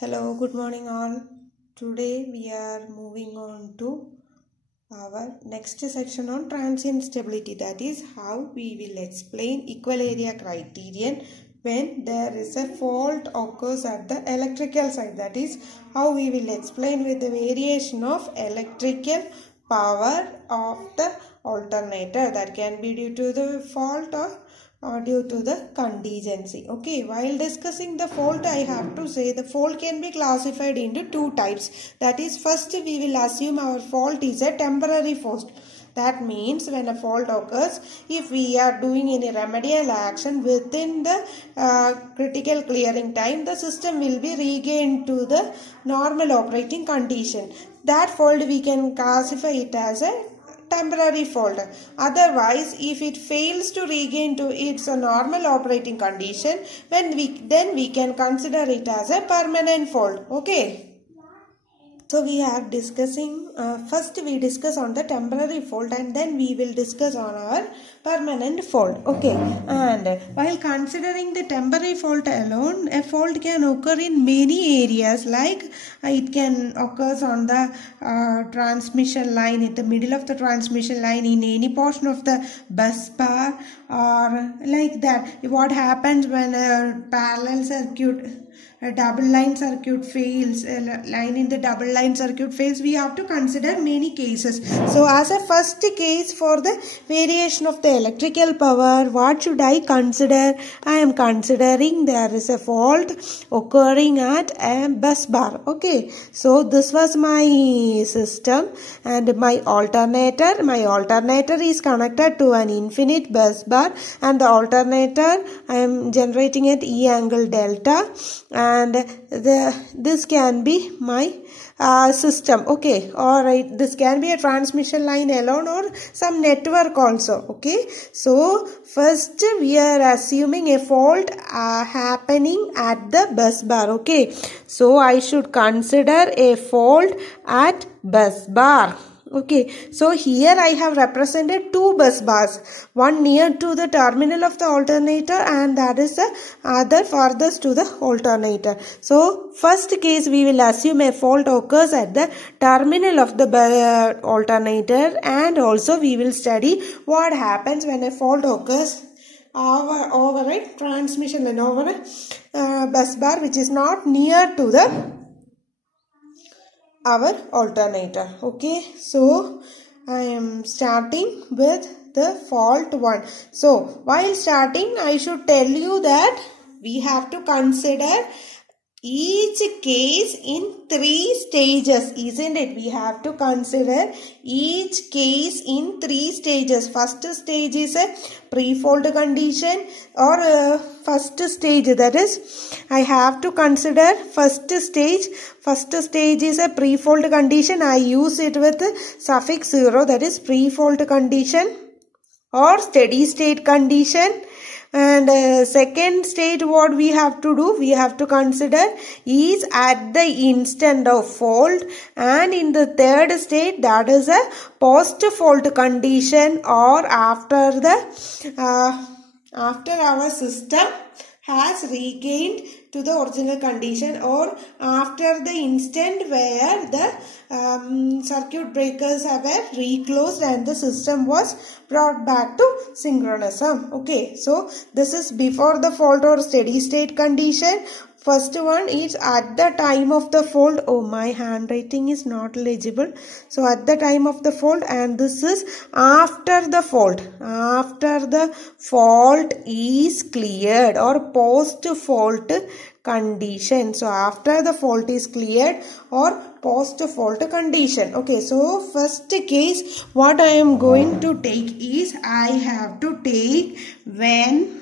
Hello, good morning all. Today we are moving on to our next section on transient stability, that is how we will explain equal area criterion when there is a fault occurs at the electrical side, that is how we will explain with the variation of electrical power of the alternator that can be due to the fault or due to the contingency. Okay, while discussing the fault, I have to say the fault can be classified into two types. That is, first we will assume our fault is a temporary fault. That means when a fault occurs, if we are doing any remedial action within the critical clearing time, the system will be regained to the normal operating condition. That fault we can classify it as a temporary fault. Otherwise, if it fails to regain to its normal operating condition, then we can consider it as a permanent fault. Okay. So we are discussing, first we discuss on the temporary fault and then we will discuss on our permanent fault. Okay, and while considering the temporary fault alone, a fault can occur in many areas, like it can occur on the transmission line, in the middle of the transmission line, in any portion of the bus bar, or like that. What happens when a parallel circuit, a double line circuit fails, a line in the double line circuit fails, we have to consider many cases. So as a first case for the variation of the electrical power, what should I consider? I am considering there is a fault occurring at a bus bar. Okay, so this was my system and my alternator. My alternator is connected to an infinite bus bar, and the alternator I am generating at E angle delta, and this can be my system. Okay, alright, this can be a transmission line alone or some network also. Okay, so first we are assuming a fault happening at the bus bar. Okay, so I should consider a fault at bus bar. Okay, so here I have represented two bus bars, one near to the terminal of the alternator and that is the other farthest to the alternator. So first case we will assume a fault occurs at the terminal of the alternator, and also we will study what happens when a fault occurs over a transmission line, over a bus bar which is not near to the our alternator. Okay, so I am starting with the fault 1. So while starting, I should tell you that we have to consider each case in 3 stages, isn't it? We have to consider each case in 3 stages. First stage is a pre-fault condition, or first stage, that is I have to consider first stage. First stage is a pre-fault condition. I use it with suffix 0, that is pre-fault condition or steady state condition. And second state, what we have to do, we have to consider is at the instant of fault, and in the third state, that is a post-fault condition, or after the after our system has regained to the original condition, or after the instant where the circuit breakers were reclosed and the system was brought back to synchronism. Okay, so this is before the fault or steady state condition. First one is at the time of the fault. Oh, my handwriting is not legible. So at the time of the fault, and this is after the fault. After the fault is cleared, or post-fault condition. So after the fault is cleared or post-fault condition. Okay, so first case what I am going to take is, I have to take when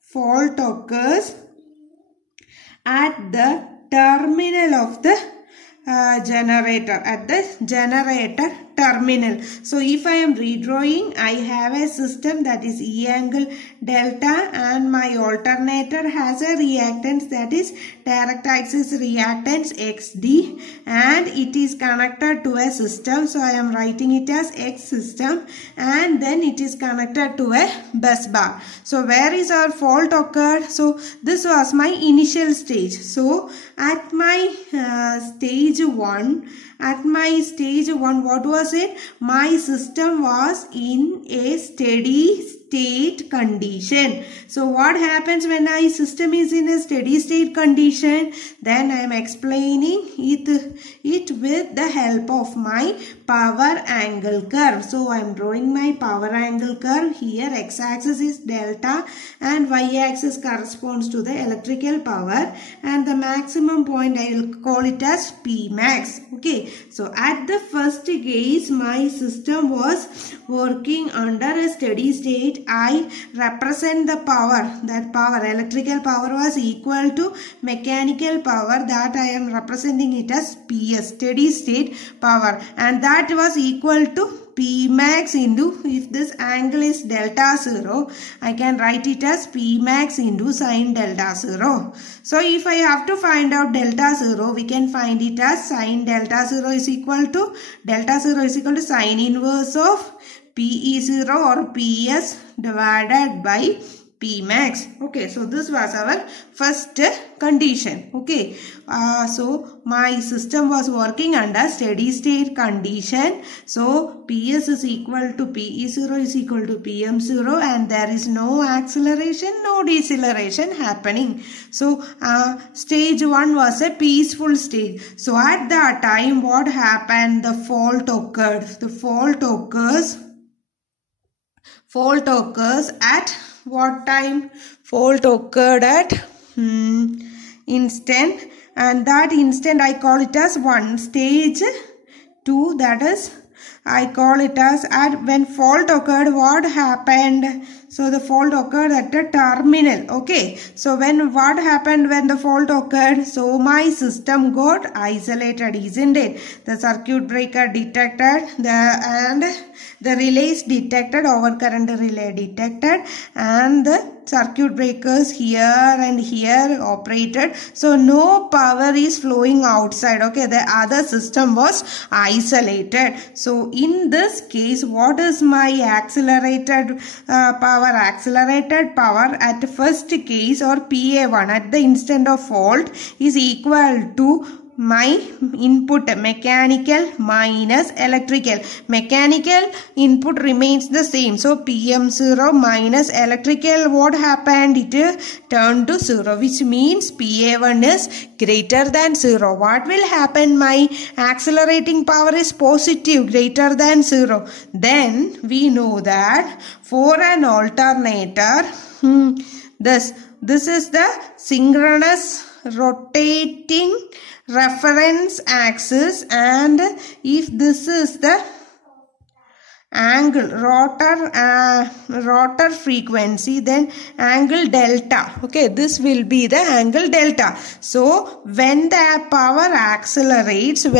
fault occurs at the terminal of the generator, at the generator terminal. So if I am redrawing, I have a system that is E angle delta, and my alternator has a reactance that is direct axis reactance XD, and it is connected to a system. So I am writing it as X system, and then it is connected to a bus bar. So where is our fault occurred? So this was my initial stage. So at my stage 1, what was it? My system was in a steady state condition. So what happens when my system is in a steady state condition? Then I am explaining it with the help of my power angle curve. So I am drawing my power angle curve. Here x-axis is delta and y-axis corresponds to the electrical power, and the maximum point I will call it as P max. Okay, so at the first case my system was working under a steady state. I represent the power. That power, electrical power, was equal to mechanical power. That I am representing it as PS, steady state power, and that was equal to P max into, if this angle is delta 0, I can write it as P max into sine delta 0. So if I have to find out delta 0, we can find it as sine delta 0 is equal to sine inverse of PE0 or PS divided by P max. Okay, so this was our first condition. Okay, so my system was working under steady state condition. So PS is equal to PE0 is equal to PM0, and there is no acceleration, no deceleration happening. So stage 1 was a peaceful stage. So at that time, what happened? The fault occurred. The fault occurs at what time? Fault occurred at instant, and that instant I call it as 1. Stage 2, that is I call it as at when fault occurred, what happened? So the fault occurred at the terminal. Okay, so what happened when the fault occurred? So my system got isolated, isn't it? The circuit breaker detected, the relays detected, overcurrent relay detected, and the circuit breakers here and here operated. So no power is flowing outside. Okay, the other system was isolated. So in this case, what is my accelerated power? Accelerated power at first case, or PA1, at the instant of fault, is equal to my input mechanical minus electrical. Mechanical input remains the same. So PM0 minus electrical, what happened? It turned to 0, which means PA1 is greater than 0. What will happen? My accelerating power is positive, greater than 0. Then we know that for an alternator, this is the synchronous rotating reference axis, and if this is the angle rotor frequency, then angle delta. Okay, this will be the angle delta. So when the power accelerates, that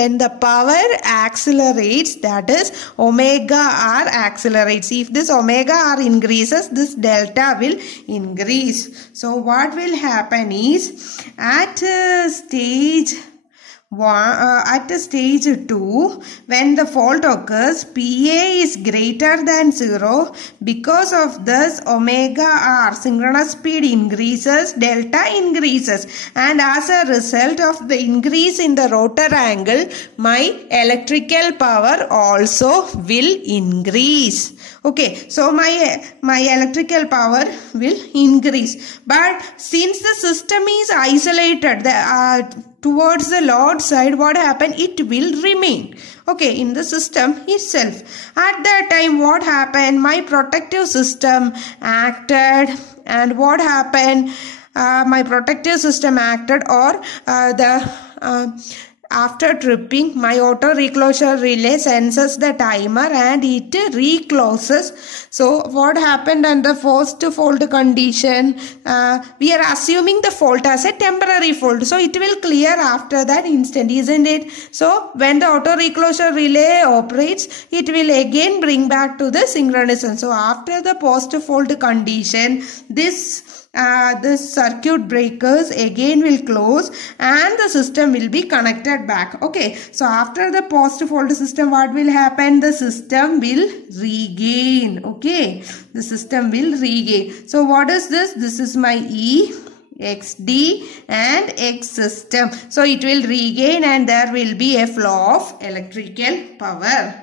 is omega r accelerates. If this omega r increases, this delta will increase. So what will happen is at stage 2, when the fault occurs, PA is greater than 0. Because of this, omega r, synchronous speed, increases, delta increases, and as a result of the increase in the rotor angle, my electrical power also will increase. Okay, so my electrical power will increase. But since the system is isolated, towards the load side, what happened? It will remain, okay, in the system itself. At that time, what happened? My protective system acted, and what happened? My protective system acted, or after tripping, my auto reclosure relay senses the timer and it recloses. So what happened under first fault condition? We are assuming the fault as a temporary fault. So it will clear after that instant, isn't it? So when the auto reclosure relay operates, it will again bring back to the synchronization. So after the post fault condition, this circuit breakers again will close and the system will be connected back. Okay, so after the post fault system, what will happen? The system will regain. Okay, the system will regain. So what is this? This is my E, XD and X system. So it will regain and there will be a flow of electrical power.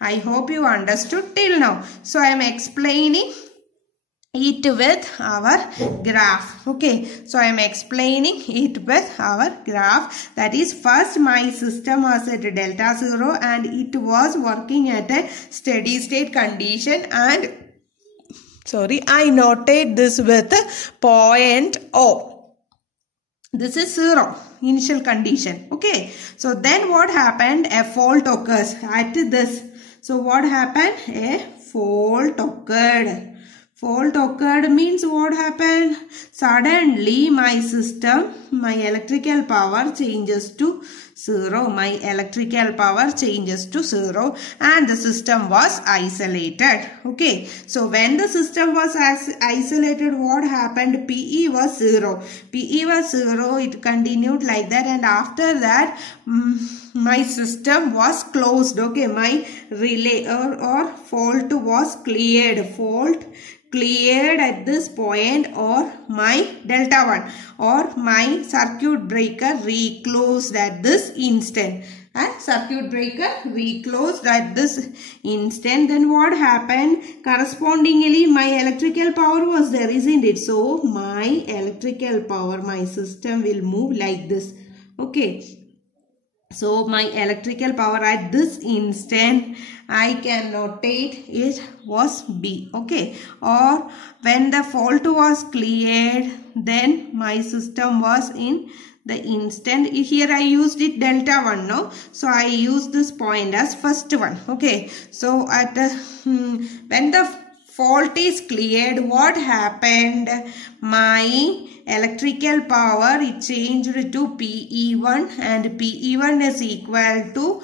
I hope you understood till now. So I am explaining it with our graph. Okay, so I am explaining it with our graph. That is, first my system was at delta 0 and it was working at a steady state condition, and I notate this with point O. This is 0 initial condition. Okay, so then what happened? A fault occurs at this. So what happened? A fault occurred. Fault occurred means what happened? Suddenly my system, my electrical power changes to 0. My electrical power changes to 0 and the system was isolated. Okay. So when the system was isolated, what happened? PE was 0. PE was 0. It continued like that, and after that my system was closed. Okay. My relay or fault was cleared. Fault cleared at this point, or my delta 1 or my circuit breaker reclosed at this instant. And circuit breaker reclosed at this instant. Then what happened? Correspondingly my electrical power was there, isn't it? So my electrical power, my system will move like this. Okay. So my electrical power at this instant, I can notate it was B. Okay. Or when the fault was cleared, then my system was in the instant. Here I used it delta 1. No. So I used this point as first one. Okay. So at the when the fault is cleared, what happened? My electrical power, it changed to PE1, and PE1 is equal to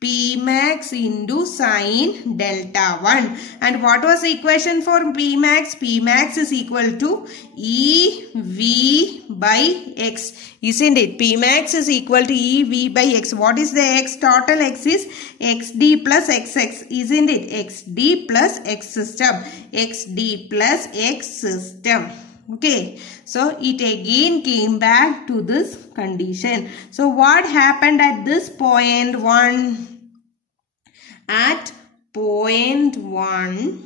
Pmax into sine delta 1. And what was the equation for Pmax? Pmax is equal to EV by X. Isn't it? Pmax is equal to EV by X. What is the X? Total X is XD plus XX. Isn't it? XD plus X system. XD plus X system. Okay, so it again came back to this condition. So what happened at this point 1? At point 1,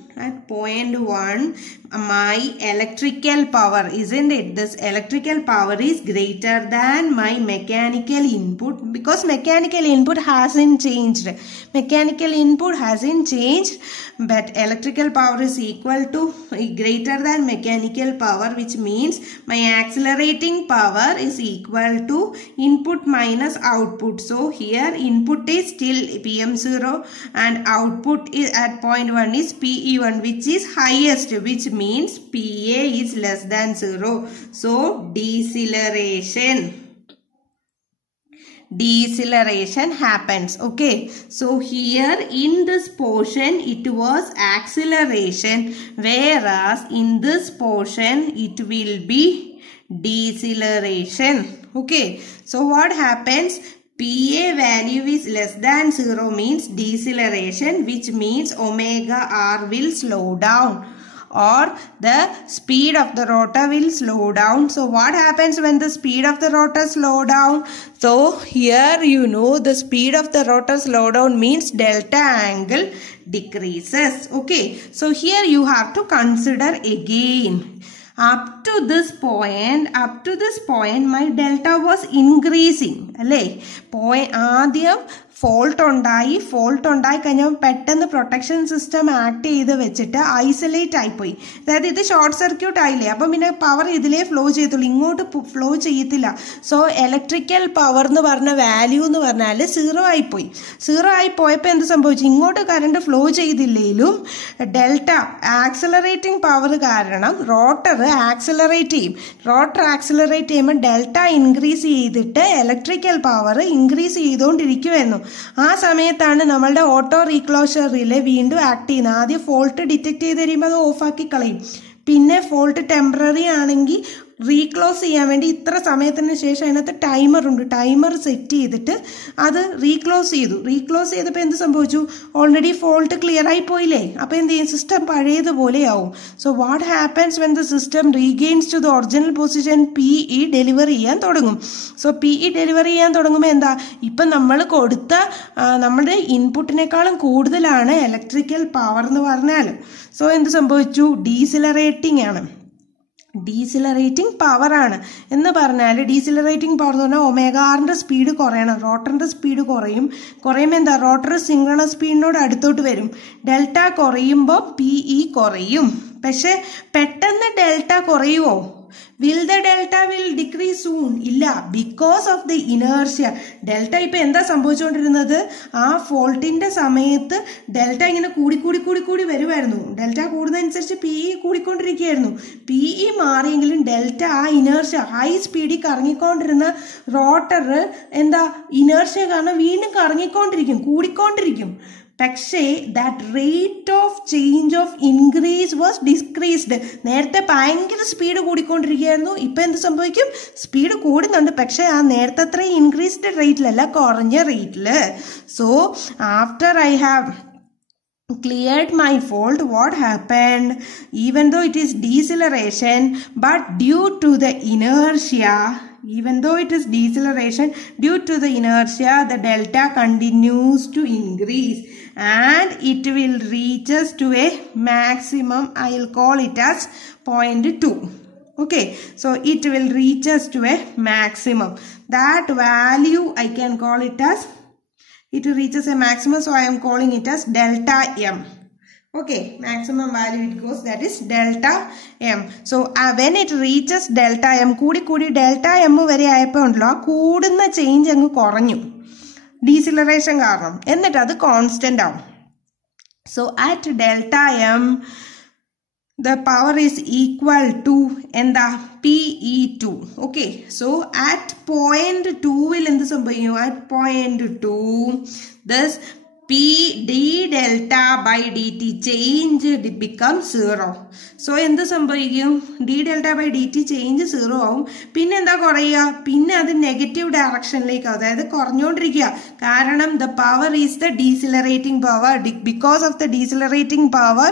my electrical power, isn't it? This electrical power is greater than my mechanical input, because mechanical input hasn't changed. Mechanical input hasn't changed, but electrical power is equal to greater than mechanical power, which means my accelerating power is equal to input minus output. So here input is still PM0 and output is at point 1 is PE1, which is highest, which means PA is less than 0. So deceleration happens. Okay, so here in this portion it was acceleration, whereas in this portion it will be deceleration. Okay, so what happens? PA value is less than 0 means deceleration, which means omega R will slow down, or the speed of the rotor will slow down. So what happens when the speed of the rotor slow down? So here the speed of the rotor slow down means delta angle decreases. Okay, so here you have to consider again. Up to this point, my delta was increasing. Point fault ഉണ്ടായി കഴിഞ്ഞാൽ പെട്ടെന്ന് protection system act ചെയ്ത് വെച്ചിട്ട് isolate ആയിപ്പോയി. അതായത് ഇത് short circuit ആയില്ലേ, അപ്പം പിന്നെ പവർ ഇതിലേ ഫ്ലോ ചെയ്യത്തുള്ളൂ, ഇങ്ങോട്ട് ഫ്ലോ ചെയ്യത്തില്ല. സോ ഇലക്ട്രിക്കൽ പവർ എന്ന് പറഞ്ഞ വാല്യൂ എന്ന് പറഞ്ഞാൽ 0 ആയിപ്പോയി. 0 ആയി പോയപ്പോൾ എന്ത് സംഭവിച്ചു? ഇങ്ങോട്ട് കറണ്ട് ഫ്ലോ ചെയ്തില്ലെങ്കിലും ഡെൽറ്റ ആക്സലറേറ്റിംഗ് പവർ കാരണം റോട്ടർ ആക്സലറേറ്റ് ചെയ്യും. റോട്ടർ ആക്സലറേറ്റ് ചെയ്യുമ്പോൾ ഡെൽറ്റ ഇൻക്രീസ് ചെയ്തിട്ട് ഇലക്ട്രിക്കൽ പവർ ഇൻക്രീസ് ചെയ്തുകൊണ്ടിരിക്കുമായിരുന്നു. ആ സമയത്താണ് നമ്മളുടെ ഓട്ടോ റീക്ലോഷർ റിലേ വീണ്ടും ആക്ട് ചെയ്യുന്നത്. ആദ്യം ഫോൾട്ട് ഡിറ്റക്ട് ചെയ്ത് കഴിയുമ്പോൾ അത് ഓഫാക്കി കളയും. പിന്നെ ഫോൾട്ട് ടെമ്പററി ആണെങ്കിൽ റീക്ലോസ് ചെയ്യാൻ വേണ്ടി ഇത്ര സമയത്തിന് ശേഷം അതിനകത്ത് ടൈമറുണ്ട്, ടൈമർ സെറ്റ് ചെയ്തിട്ട് അത് റീക്ലോസ് ചെയ്തപ്പോൾ എന്ത് സംഭവിച്ചു? ഓൾറെഡി ഫോൾട്ട് ക്ലിയർ ആയി പോയില്ലേ, അപ്പോൾ എന്ത് ചെയ്യും? സിസ്റ്റം പഴയതുപോലെ ആവും. So what happens when the system regains to the original position? PE deliver ചെയ്യാൻ തുടങ്ങും. സോ PE ഡെലിവർ ചെയ്യാൻ തുടങ്ങുമ്പോൾ എന്താ? ഇപ്പം നമ്മൾ കൊടുത്ത നമ്മുടെ ഇൻപുട്ടിനേക്കാളും കൂടുതലാണ് ഇലക്ട്രിക്കൽ പവർ എന്ന് പറഞ്ഞാൽ. സോ എന്ത് സംഭവിച്ചു? ഡീസിലറേറ്റിംഗ് ആണ്, ഡീസിലറേറ്റിംഗ് പവർ ആണ് എന്ന് പറഞ്ഞാൽ, ഡീസിലറേറ്റിംഗ് പവർ എന്ന് പറഞ്ഞാൽ ഒമേഗാറിൻ്റെ സ്പീഡ് കുറയണം, റോട്ടറിൻ്റെ സ്പീഡ് കുറയുമ്പോൾ എന്താ? റോട്ടർ സിങ്ക്രണസ് സ്പീഡിനോട് അടുത്തോട്ട് വരും. ഡെൽറ്റ കുറയുമ്പോൾ PE കുറയും. പക്ഷെ പെട്ടെന്ന് ഡെൽറ്റ കുറയുമോ? Will the delta will decrease soon? ഇല്ല, because of the inertia. Delta ഇപ്പം എന്താ സംഭവിച്ചുകൊണ്ടിരുന്നത്? ആ ഫോൾട്ടിന്റെ സമയത്ത് ഡെൽറ്റ ഇങ്ങനെ കൂടി വരുമായിരുന്നു. ഡെൽറ്റ കൂടുന്നതനുസരിച്ച് PE കൂടിക്കൊണ്ടിരിക്കുകയായിരുന്നു. PE മാറിയെങ്കിലും ഡെൽറ്റ ആ ഇനേർഷ്യ ഹൈ സ്പീഡിൽ കറങ്ങിക്കൊണ്ടിരുന്ന റോട്ടർ എന്താ? ഇനേർഷ്യ കാരണം വീണ്ടും കൂടിക്കൊണ്ടിരിക്കും. പക്ഷേ that rate of change of increase was decreased. നേരത്തെ ഭയങ്കര സ്പീഡ് കൂടിക്കൊണ്ടിരിക്കുകയായിരുന്നു, ഇപ്പം എന്ത് സംഭവിക്കും? സ്പീഡ് കൂടുന്നുണ്ട്, പക്ഷേ ആ നേരത്തെ അത്രയും ഇൻക്രീസ്ഡ് റേറ്റിലല്ല, കുറഞ്ഞ റേറ്റിൽ. So after I have cleared my fault, what happened? Even though it is deceleration, but due to the inertia, the delta continues to increase and it will reaches to a maximum. I will call it as 0.2. Okay, so it will reaches to a maximum. That value I can call it as, it reaches a maximum, so I am calling it as delta M. Okay, maximum value it goes, that is delta M. So when it reaches delta M, കൂടി delta M വരെ ആയപ്പോൾ ഉണ്ടല്ലോ, ആ കൂടുന്ന change അങ്ങ് കുറഞ്ഞു deceleration കാരണം, എന്നിട്ട് അത് കോൺസ്റ്റന്റ് ആവും. So at delta M the power is equal to എന്താ? PE2. Okay, so at point 2 will എന്ത് സംഭവിക്കും? At point 2 this d delta by dt change becomes 0. So എന്ത് സംഭവിക്കും? d delta by dt change 0 ആവും. പിന്നെ എന്താ കുറയുക? പിന്നെ അത് നെഗറ്റീവ് ഡയറക്ഷനിലേക്ക്, അതായത് കുറഞ്ഞുകൊണ്ടിരിക്കുക. കാരണം the power is the decelerating power. Because of the decelerating power,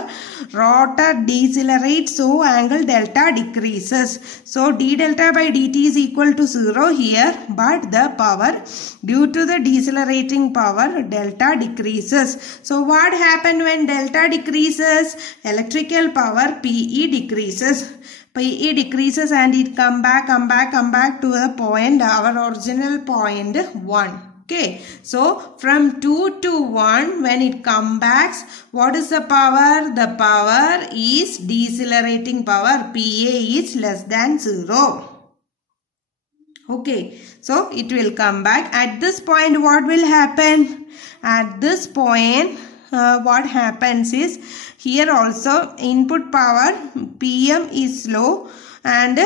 rotor decelerates, so angle delta decreases. So d delta by dt is equal to 0 here, but the power, due to the decelerating power, delta decreases. So what happened when delta decreases? Electrical power PE decreases. PE decreases and it come back to the point, our original point 1. Okay, so from 2 to 1, when it comes back, what is the power? The power is decelerating power. PA is less than 0. Okay, so it will come back. At this point, what will happen? At this point, what happens is, here also input power PM is low and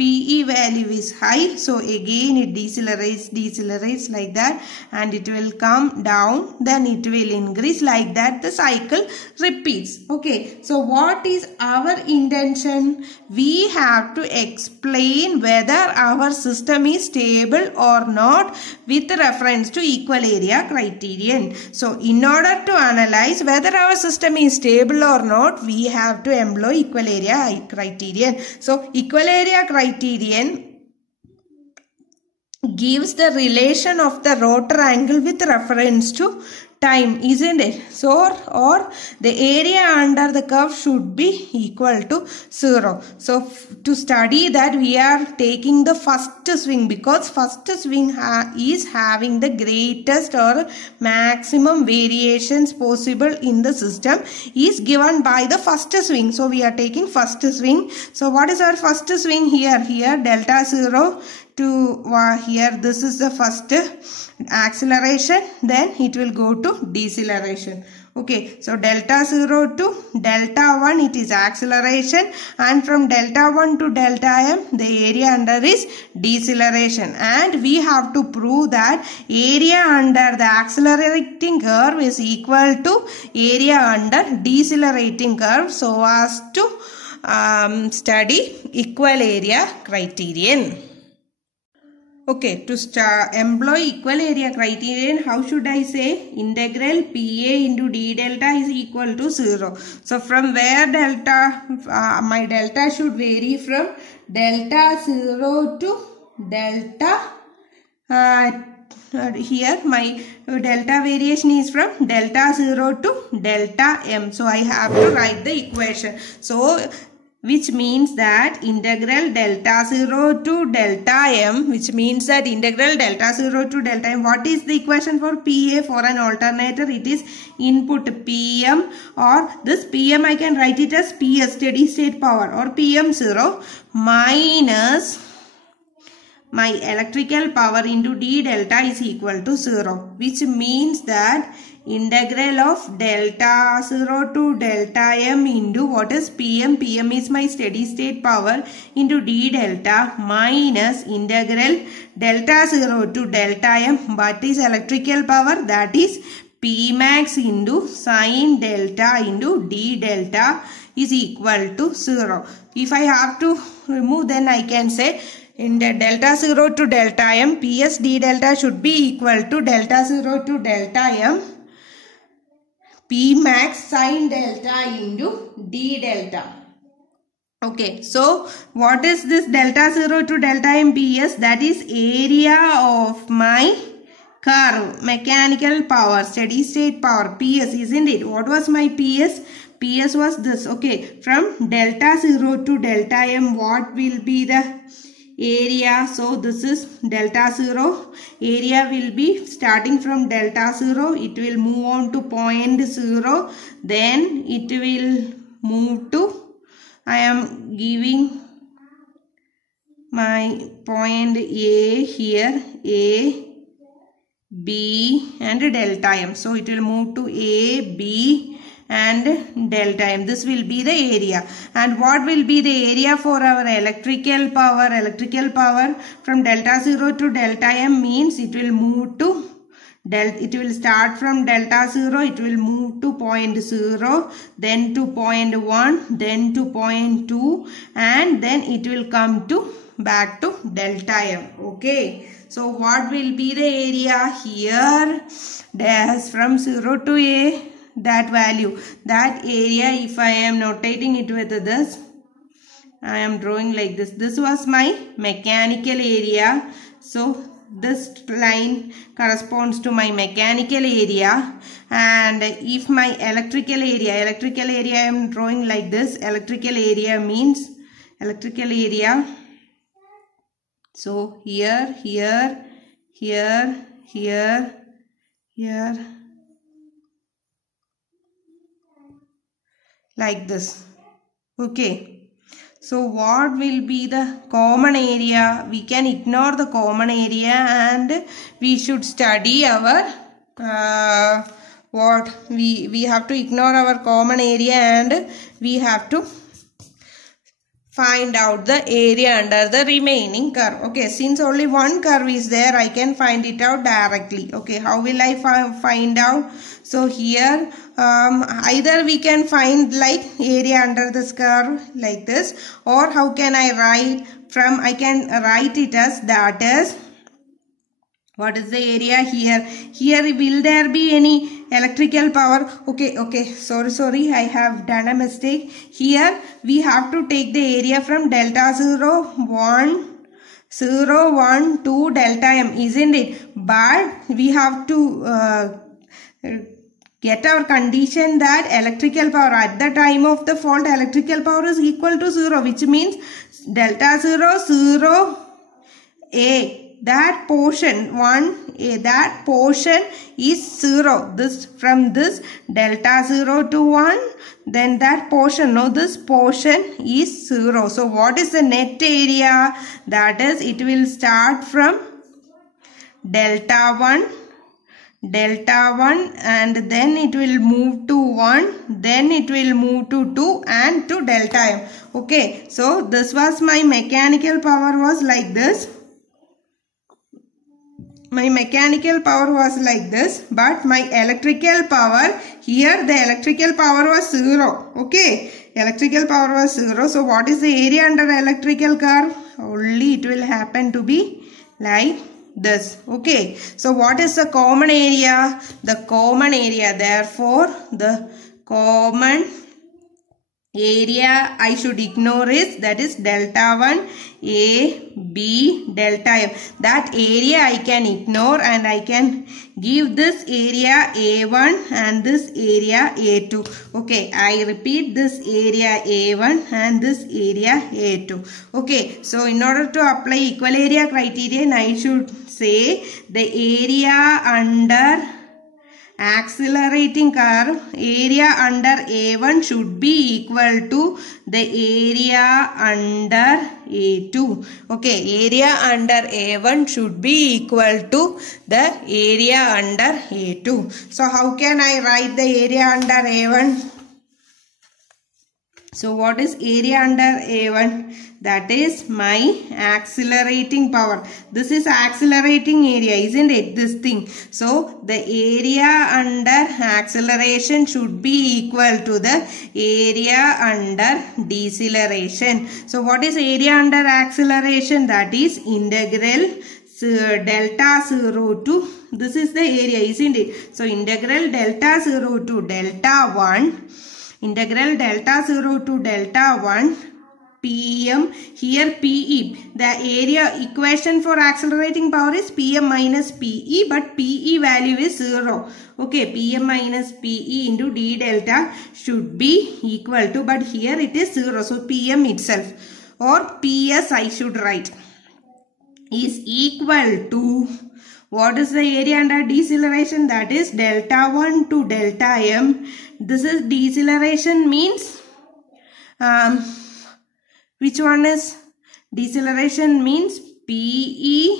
PE value is high. So again it decelerates like that, and it will come down, then it will increase, like that the cycle repeats. Okay, so what is our intention? We have to explain whether our system is stable or not with reference to equal area criterion. So in order to analyze whether our system is stable or not, we have to employ equal area criterion. So equal area criterion gives the relation of the rotor angle with reference to time, isn't it? So, or the area under the curve should be equal to 0. So, to study that, we are taking the first swing, because first swing is having the greatest or maximum variations possible in the system is given by the first swing. So, we are taking first swing. So, what is our first swing here? Here, delta 0 to here, this is the first acceleration, then it will go to deceleration. Okay, so delta 0 to delta 1, it is acceleration, and from delta 1 to delta m, the area under is deceleration. And we have to prove that area under the accelerating curve is equal to area under decelerating curve, so as to study equal area criterion. Okay, to employ equal area criterion, how should I say? Integral PA into d delta is equal to 0. So, from where delta, my delta should vary from delta 0 to delta, here my delta variation is from delta 0 to delta m. So, I have to write the equation. So, which means that integral delta 0 to delta m, which means that integral delta 0 to delta m, what is the equation for PA? For an alternator, it is input PM, or this PM I can write it as PS, steady state power, or PM0 minus my electrical power into d delta is equal to 0, which means that integral of delta 0 to delta m into what is PM? PM is my steady state power into d delta minus integral delta 0 to delta m, what is electrical power? That is P max into sine delta into d delta is equal to 0. If I have to remove, then I can say in the delta 0 to delta m, PS d delta should be equal to delta 0 to delta m P max sine delta into d delta. Okay, so what is this delta 0 to delta m PS? That is area of my curve, mechanical power, steady state power, PS, isn't it? What was my PS? PS was this. Okay, from delta 0 to delta m, what will be the area? So this is delta 0. Area will be starting from delta 0. It will move on to point 0. Then it will move to, I am giving my point A here, A, B and delta m. So it will move to A, B and delta m. This will be the area. And what will be the area for our electrical power? Electrical power from delta 0 to delta m means it will move to it will start from delta 0, it will move to point 0, then to point 1, then to point 2, and then it will come to back to delta m. Okay, so what will be the area here? Dash from 0 to A, that value, that area, if I am notating it with this, I am drawing like this. This was my mechanical area. So this line corresponds to my mechanical area, and if my electrical area I am drawing like this. Electrical area means electrical area. So here, here, here, here, here, like this. Okay. So what will be the common area? We can ignore the common area and we should study our we have to ignore our common area and we have to find out the area under the remaining curve. Okay, since only one curve is there, I can find it out directly. Okay, how will I find out? So here either we can find like area under this curve like this, or how can I write from, I can write it as that is, what is the area here? Here will there be any electrical power? Okay, sorry, I have done a mistake. Here we have to take the area from delta 0, 1, 0, 1, 2 delta m, isn't it? But we have to get our condition that electrical power at the time of the fault, electrical power is equal to 0, which means delta 0, 0, A. That portion 1A, that portion is 0. This from this delta 0 to 1, then that portion, no, this portion is 0. So what is the net area? That is, it will start from delta 1 and then it will move to 1, then it will move to 2 and to delta m. Okay, so this was my mechanical power was like this. My mechanical power was like this, but my electrical power, here the electrical power was 0. Okay, electrical power was 0. So what is the area under electrical curve? Only it will happen to be like this. Okay, so what is the common area? The common area, therefore the common area I should ignore is, that is delta 1 A B delta m. That area I can ignore and I can give this area A1 and this area A2. Okay, I repeat, this area A1 and this area A2. Okay, so in order to apply equal area criterion, I should say the area under accelerating curve, area under A1 should be equal to the area under A2. Okay, area under A1 should be equal to the area under A2. So how can I write the area under A1? So what is area under A1? That is my accelerating power. This is accelerating area, isn't it? This thing. So the area under acceleration should be equal to the area under deceleration. So what is area under acceleration? That is integral delta 0 to, this is the area, isn't it? So integral delta 0 to delta 1. Integral delta 0 to delta 1 Pm, here Pe, the area equation for accelerating power is Pm minus Pe, but Pe value is 0. Okay, Pm minus Pe into d delta should be equal to, but here it is 0. So Pm itself, or Ps I should write, is equal to, what is the area under deceleration? That is delta 1 to delta m. This is deceleration means, which one is deceleration means Pe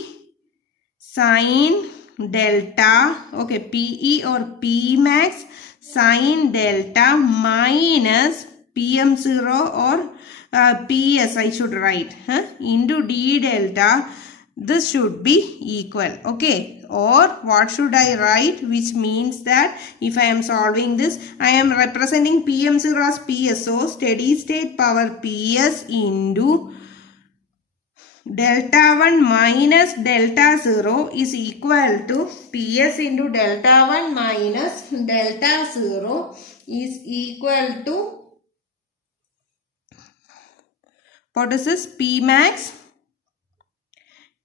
sine delta, okay, Pe or P max sine delta minus Pm0 or Ps I should write, into d delta. This should be equal, okay, or what should I write, which means that if I am solving this, I am representing Pm0 as Ps, so steady state power Ps into delta 1 minus delta 0 is equal to Ps into delta 1 minus delta 0 is equal to, what is this, P max.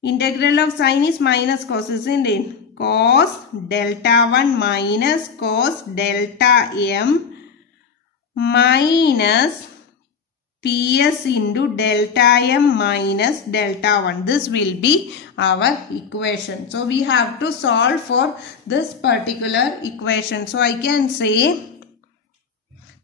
Integral of sine is minus cos, isn't it? Cos delta 1 minus cos delta m minus Ps into delta m minus delta 1. This will be our equation. So we have to solve for this particular equation. So I can say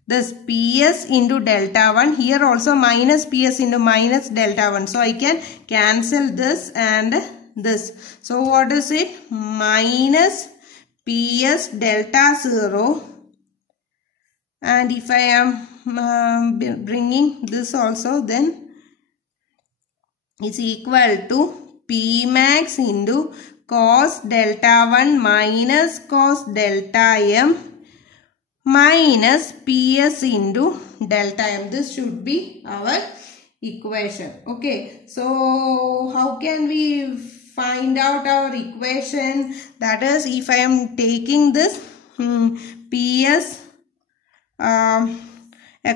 this Ps into delta 1, here also minus Ps into minus delta 1. So I can cancel this and this. So what is it? Minus Ps delta 0. And if I am bringing this also, then it's equal to P max into cos delta 1 minus cos delta m minus Ps into delta m. This should be our equation. Okay, so how can we find out our equation? That is, if I am taking this Ps a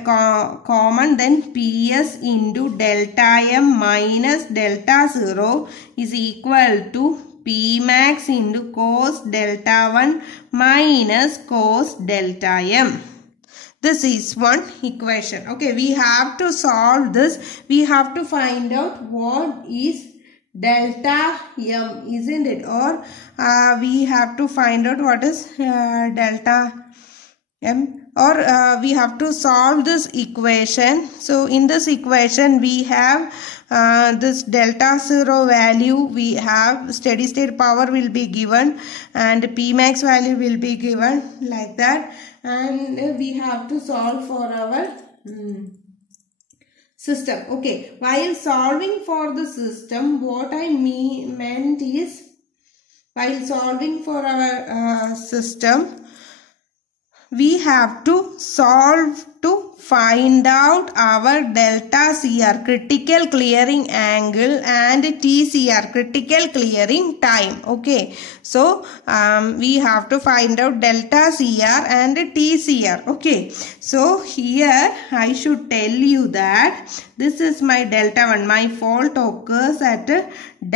common, then ps into delta m minus delta 0 is equal to p max into cos delta 1 minus cos delta m. This is one equation. Okay, we have to solve this. We have to find out what is delta m, isn't it? Or we have to find out what is delta m, or we have to solve this equation. So in this equation we have this delta 0 value, we have steady state power will be given and p max value will be given like that, and we have to solve for our system. Okay, while solving for the system, what I meant is, while solving for our system, we have to solve to find out our delta CR, critical clearing angle, and TCR, critical clearing time. Okay, so we have to find out delta CR and TCR. Okay, so here I should tell you that this is my delta 1. My fault occurs at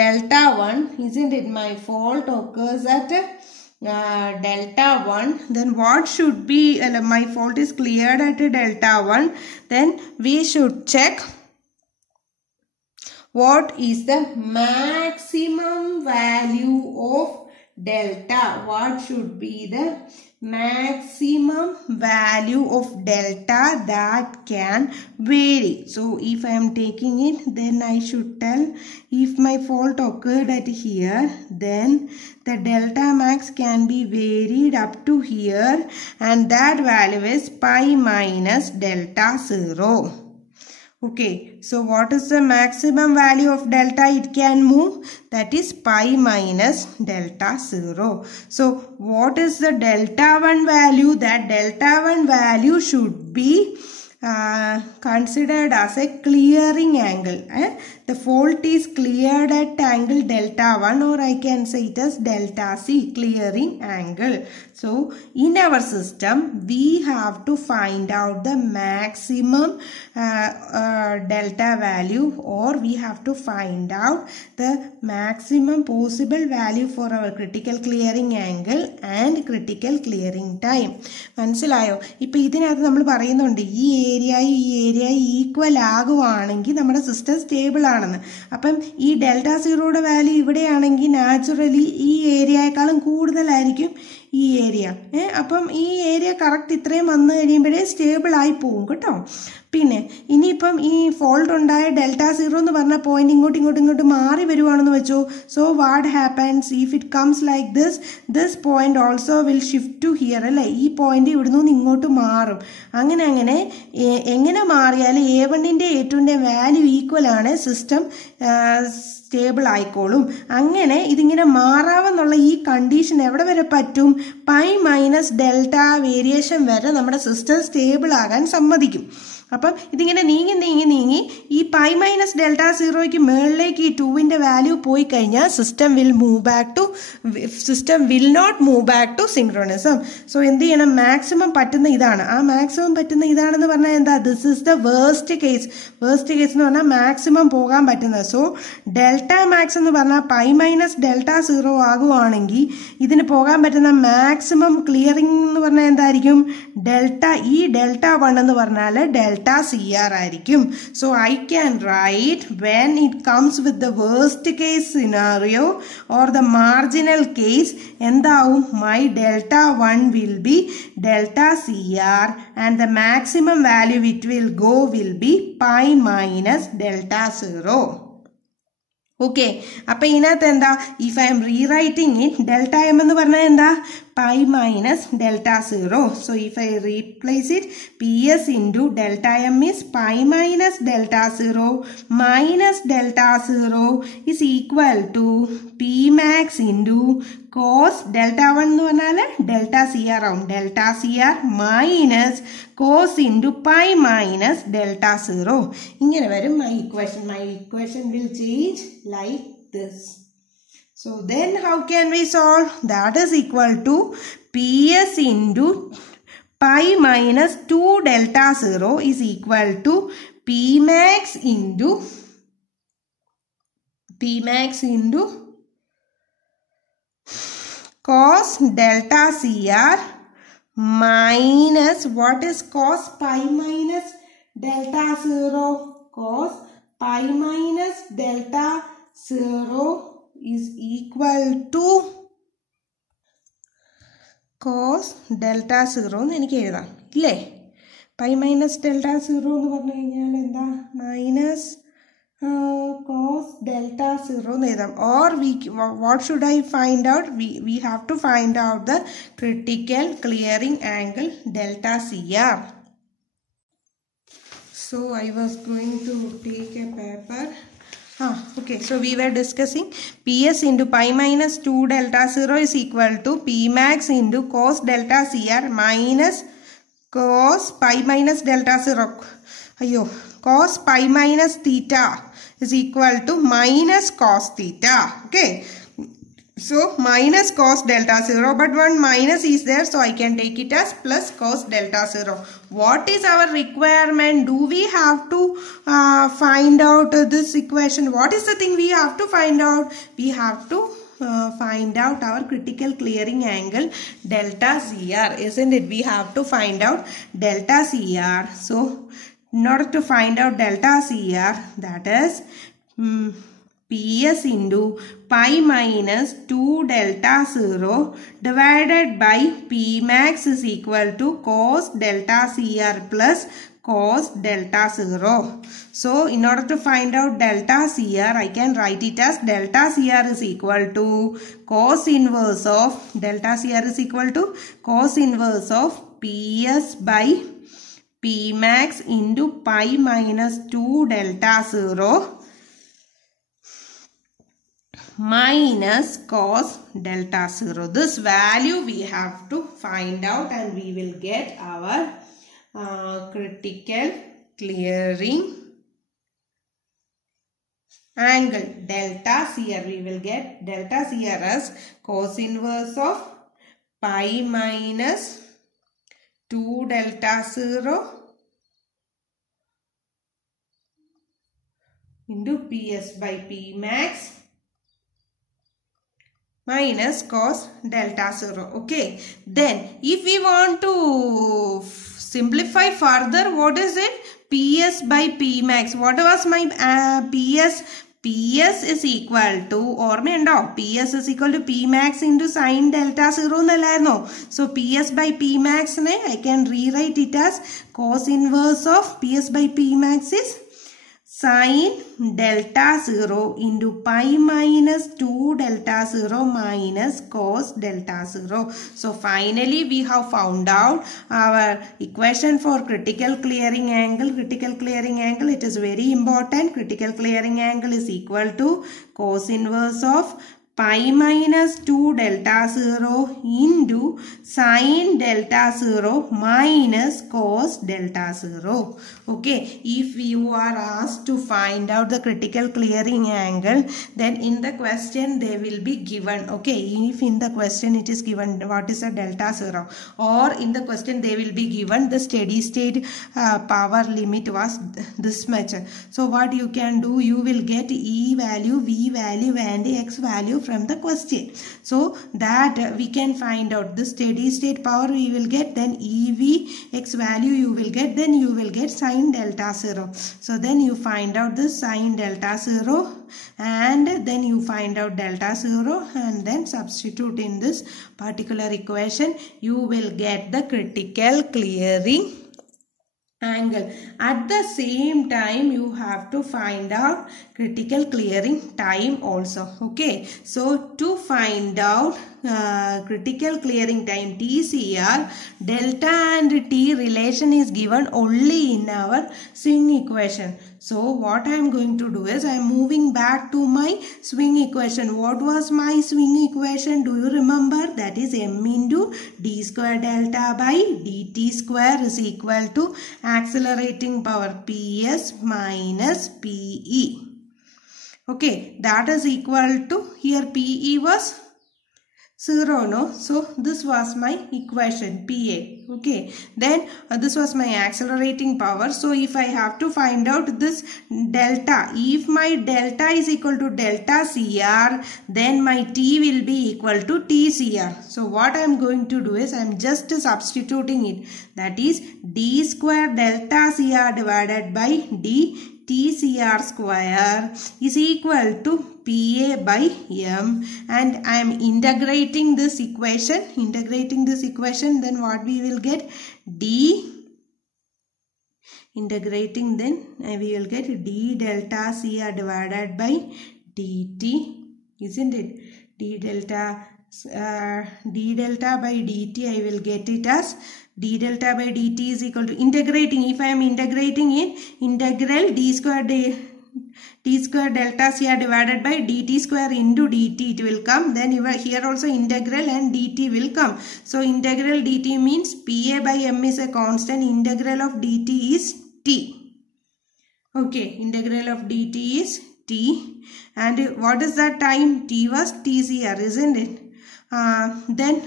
delta 1, isn't it? My fault occurs at delta 1. Then what should be, my fault is cleared at delta 1. Then we should check what is the maximum value of delta. What should be the maximum value of delta that can vary? So if I am taking it, then I should tell, if my fault occurred at here, then the delta max can be varied up to here, and that value is pi minus delta 0. Okay, so what is the maximum value of delta it can move? That is pi minus delta 0. So what is the delta 1 value? That delta 1 value should be considered as a clearing angle. The fault is cleared at angle delta 1, or I can say it as delta C, clearing angle. So in our system, we have to find out the maximum delta value, or we have to find out the maximum possible value for our critical clearing angle and critical clearing time. മനസ്സിലായോ? ഇപ്പോൾ ഇതിനകത്ത് നമ്മൾ പറയുന്നുണ്ട് ഈ area equal ആകുവാണെങ്കിൽ നമ്മുടെ system stable ആണെന്ന്. അപ്പം ഈ ഡെൽറ്റ സീറോയുടെ വാല്യൂ ഇവിടെയാണെങ്കിൽ നാച്ചുറലി ഈ ഏരിയയെക്കാളും കൂടുതലായിരിക്കും ഈ ഏരിയ. അപ്പം ഈ ഏരിയ കറക്റ്റ് ഇത്രയും വന്നു കഴിയുമ്പോഴേ സ്റ്റേബിൾ ആയി പോകും കേട്ടോ. പിന്നെ ഇനിയിപ്പം ഈ ഫോൾട്ട് ഉണ്ടായ ഡെൽറ്റ സീറോ എന്ന് പറഞ്ഞ പോയിന്റ് ഇങ്ങോട്ട് മാറി വരുവാണെന്ന് വെച്ചോ. So what happens if it comes like this point also will shift to here, അല്ലേ? ഈ പോയിന്റ് ഇവിടുന്ന് ഇങ്ങോട്ട് മാറും. അങ്ങനെ എങ്ങനെ മാറിയാലും A1ന്റെ A2ന്റെ വാല്യൂ ഈക്വൽ ആണ്, സിസ്റ്റം സ്റ്റേബിൾ ആയിക്കോളും. അങ്ങനെ ഇതിങ്ങനെ മാറാമെന്നുള്ള ഈ കണ്ടീഷൻ എവിടെ വരെ പറ്റും? പൈ മൈനസ് ഡെൽറ്റ വേരിയേഷൻ വരെ നമ്മുടെ സിസ്റ്റം സ്റ്റേബിൾ ആകാൻ സമ്മതിക്കും. അപ്പം ഇതിങ്ങനെ നീങ്ങി ഈ പൈ മൈനസ് ഡെൽറ്റ സീറോയ്ക്ക് മുകളിലേക്ക് ഈ 2ന്റെ വാല്യൂ പോയി കഴിഞ്ഞാൽ system will not move back to synchronism. So എന്ത് ചെയ്യണം? മാക്സിമം പറ്റുന്ന ഇതാണ്. ആ മാക്സിമം പറ്റുന്ന ഇതാണെന്ന് പറഞ്ഞാൽ എന്താ? This is the worst case എന്ന് പറഞ്ഞാൽ മാക്സിമം പോകാൻ പറ്റുന്നത്. സോ ഡെൽറ്റ മാക്സ് എന്ന് പറഞ്ഞാൽ പൈ മൈനസ് ഡെൽറ്റ സീറോ ആകുവാണെങ്കിൽ ഇതിന് പോകാൻ പറ്റുന്ന മാക്സിമം ക്ലിയറിംഗ് എന്ന് പറഞ്ഞാൽ എന്തായിരിക്കും? ഈ ഡെൽറ്റ 1 എന്ന് പറഞ്ഞാൽ delta CR ആയിരിക്കും. So I can write, when it comes with the worst case scenario or the marginal case, എന്താവും? My delta 1 will be delta CR and the maximum value it will go will be pi minus delta 0. Okay, അപ്പോൾ ഇതിനകത്ത് എന്താ? If I am rewriting it, delta m എന്ന് പറഞ്ഞാൽ എന്താ? pi minus delta 0. So if I replace it, ps into delta m is pi minus delta 0 minus delta 0 is equal to p max into cos delta 1 എന്ന് പറഞ്ഞാൽ delta CR ആവും. delta CR minus cos into pi minus delta 0. ഇങ്ങനെ വരും my equation. My equation will change like this. So then how can we solve? That is equal to ps into pi minus 2 delta 0 is equal to P max into cos delta CR minus, what is cos pi minus delta 0? Cos pi minus delta 0 is equal to cos delta 0 എന്ന് എനിക്ക് എഴുതാം ഇല്ലേ? Pi minus delta 0 എന്ന് പറഞ്ഞു കഴിഞ്ഞാൽ എന്താ? Minus cos delta 0 എന്ന് എഴുതാം. Or what should I find out? We have to find out the critical clearing angle delta CR. So I was going to take a paper. Okay, so we were discussing PS into pi minus 2 delta 0 is equal to P max into cos delta CR minus cos pi minus delta 0. Cos pi minus theta is equal to minus cos theta. Okay. So minus cos delta 0, but one minus is there, so I can take it as plus cos delta 0. What is our requirement? Do we have to find out this equation? What is the thing we have to find out? We have to find out our critical clearing angle delta CR, isn't it? We have to find out delta CR. So in order to find out delta CR, that is PS into pi minus 2 delta 0 divided by P max is equal to cos delta CR plus cos delta 0. So in order to find out delta CR, I can write it as delta CR is equal to cos inverse of delta CR is equal to cos inverse of PS by P max into pi minus 2 delta 0 minus cos delta 0. This value we have to find out and we will get our critical clearing angle delta CR. We will get delta CR as cos inverse of pi minus 2 delta 0 into PS by P max minus cos delta 0. Okay. Then if we want to simplify further, what is it? PS by P max. What was my PS? PS is equal to, ഓർമ്മയുണ്ടോ? PS is equal to P max into sin delta 0 എന്നല്ലായിരുന്നോ? So PS by P max ne I can rewrite it as cos inverse of PS by P max is sin delta 0 into pi minus 2 delta 0 minus cos delta 0. So finally we have found out our equation for critical clearing angle. Critical clearing angle, it is very important. Critical clearing angle is equal to cos inverse of pi minus 2 delta 0 into sin delta 0 minus cos delta 0. Okay, if you are asked to find out the critical clearing angle, then in the question they will be given. Okay, if in the question it is given what is the delta 0, or in the question they will be given the steady state power limit was this much. So what you can do, you will get E value, V value and X value from the question. So that we can find out the steady state power we will get, then EV X value you will get, then you will get sin delta 0. So then you find out this sin delta 0 and then you find out delta 0 and then substitute in this particular equation. You will get the critical clearing angle. At the same time you have to find out critical clearing time also. Okay, so to find out critical clearing time TCR, delta and T relation is given only in our swing equation. So what I am going to do is I am moving back to my swing equation. What was my swing equation? Do you remember? That is m into d square delta by dt square is equal to accelerating power PS minus PE. Okay, that is equal to, here PE was 0, no? So this was my equation PA. Okay, then this was my accelerating power. So if I have to find out this delta, if my delta is equal to delta CR, then my T will be equal to TCR. So what I am going to do is I am just substituting it. That is D square delta CR divided by D TCR square is equal to PA by M, and I am integrating this equation, then what we will get? Integrating, then we will get D delta CR divided by dt, isn't it? D delta by dt, I will get it as d delta by dt is equal to, integrating, if I am integrating in integral d square delta CR divided by dt square into dt, it will come. Then here also integral and dt will come. So integral dt means PA by M is a constant, integral of dt is t. Okay, integral of dt is t, and what is that time? T was TCR, isn't it? Then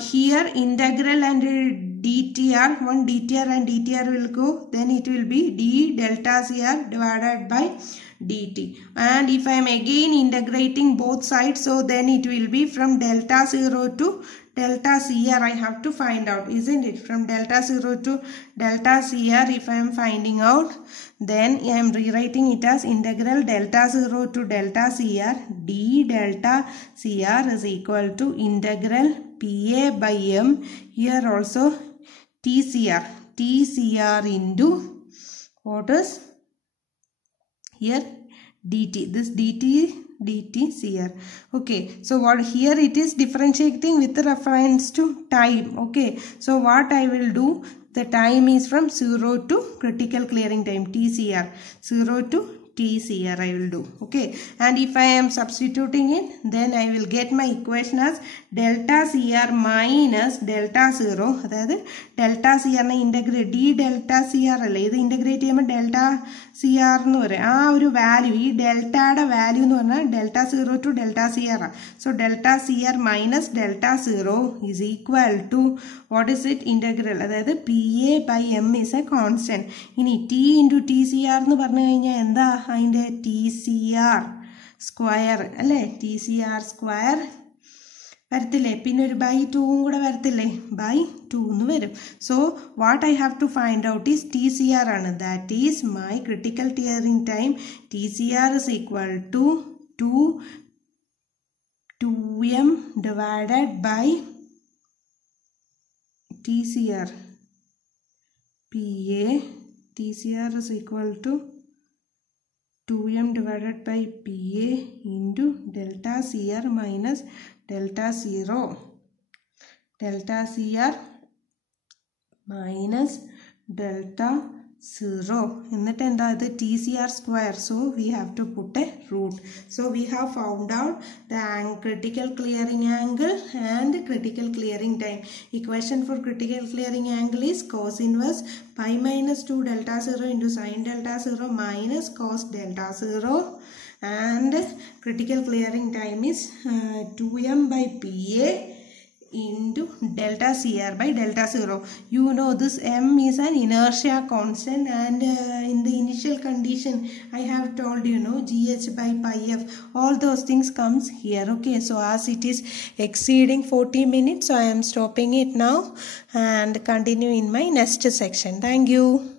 here integral and DTR, one DTR and DTR will go, then it will be D delta CR divided by dt. And if I am again integrating both sides, so then it will be from delta 0 to delta CR I have to find out, isn't it? From delta 0 to delta CR if I am finding out, then I am rewriting it as integral delta 0 to delta CR d delta CR is equal to integral PA by M, here also TCR into what is here dt, this dt CR. Okay, so what here it is differentiating with reference to time. Okay, so what I will do, the time is from 0 to critical clearing time, TCR, 0 to TCR I will do. Okay, and if I am substituting it, then I will get my equation as delta CR minus delta 0. That is delta CR na integrate d delta CR alle idu integrate cheyumbol delta CR nu parayum value delta value nu parna delta 0 to delta CR. So delta CR minus delta 0 is equal to what is it? Integral, that is PA by M is a constant. Ini T into TCR nu parnu kayinja endha അതിൻ്റെ TCR square അല്ലേ, TCR square വരത്തില്ലേ, പിന്നെ ഒരു by 2 കൂടെ വരത്തില്ലേ, by 2 എന്ന് വരും. So what I have to find out is TCR ആണ്, that is my critical clearing time. TCR is equal to 2m divided by TCR PA. TCR is equal to 2m divided by PA into delta CR minus delta 0. Delta CR minus delta 0. എന്നിട്ട് എന്താ ഇത് TCR square. So we have to put a root. So we have found out the critical clearing angle and critical clearing time. Equation for critical clearing angle is cos inverse pi minus 2 delta 0 into sin delta 0 minus cos delta 0. And critical clearing time is 2m by PA into delta CR by delta 0. You know this M is an inertia constant, and in the initial condition I have told you know GH by pi F, all those things comes here. Okay, so as it is exceeding 40 minutes, so I am stopping it now and continue in my next section. Thank you.